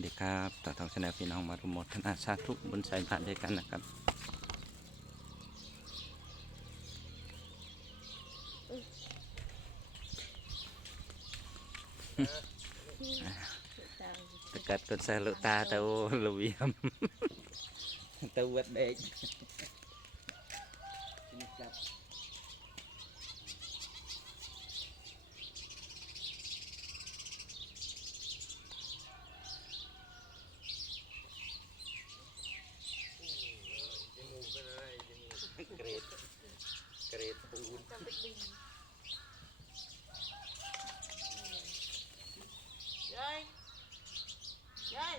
สดีครับต่อทองชนะพี่น้องมารุมหมดธนาสาธุกบุญใส่ผ่านด้วยกันนะครับตะกัดกดใส่ลูกตาเตาลูเวียมเตาวัดเด็กเกรด เกรดปูนยายยาย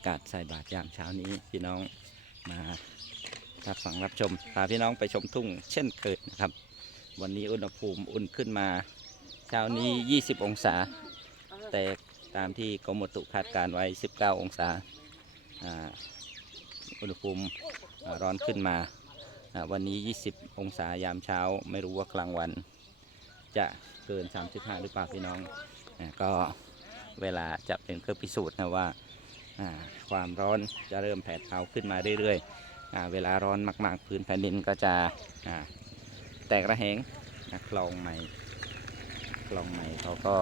าบรรยากาศใส่บาตรยามเช้านี้พี่น้องมารับฟังรับชมพาพี่น้องไปชมทุ่งเช่นเคยนะครับ วันนี้อุณหภูมิอุ่นขึ้นมา เช้านี้ 20 องศา แต่ตามที่กรมอุตุคาดการไว้ 19 องศาอ่าอุณหภูมิร้อนขึ้นมา วันนี้ 20 องศายามเช้า ไม่รู้ว่ากลางวัน จะเกิน 35 หรือเปล่าพี่น้องอก็เวลาจะเป็นเครื่องพิสูจน์นะว่า ความร้อนจะเริ่มแผดเผาขึ้นมาเรื่อยๆ เวลาร้อนมาก ๆ พื้นแผ่นดินก็จะแตกระแหงคลองใหม่คลองใหม่เขาก็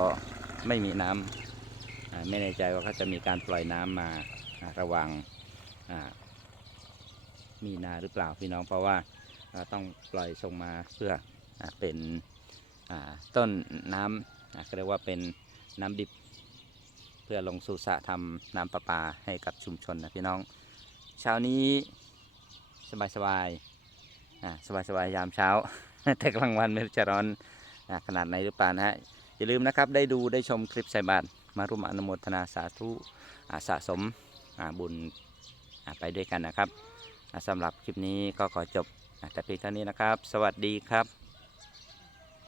ไม่มีน้ำไม่แน่ใจว่าเขาจะมีการปล่อยน้ำมาระวังมีนาหรือเปล่าพี่น้องเพราะว่าต้องปล่อยส่งมาเพื่ออเป็นต้นน้ำก็เรียกว่าเป็นน้ำดิบ พื่อลงสู่สระทำน้ำประปาให้กับชุมชนนะพี่น้องเช้านี้สบายๆอ่าสบายๆยยามเช้า แต่กลางวันไม่รู้จะร้อนอขนาดไหนหรือเปล่านะฮะอย่าลืมนะครับได้ดูได้ชมคลิปใส่บาตรมาร่วมอนุโมทนาสาธุสะสมบุญไปด้วยกันนะครับสำหรับคลิปนี้ก็ขอจบแต่เพียงเท่านี้นะครับ สวัสดีครับ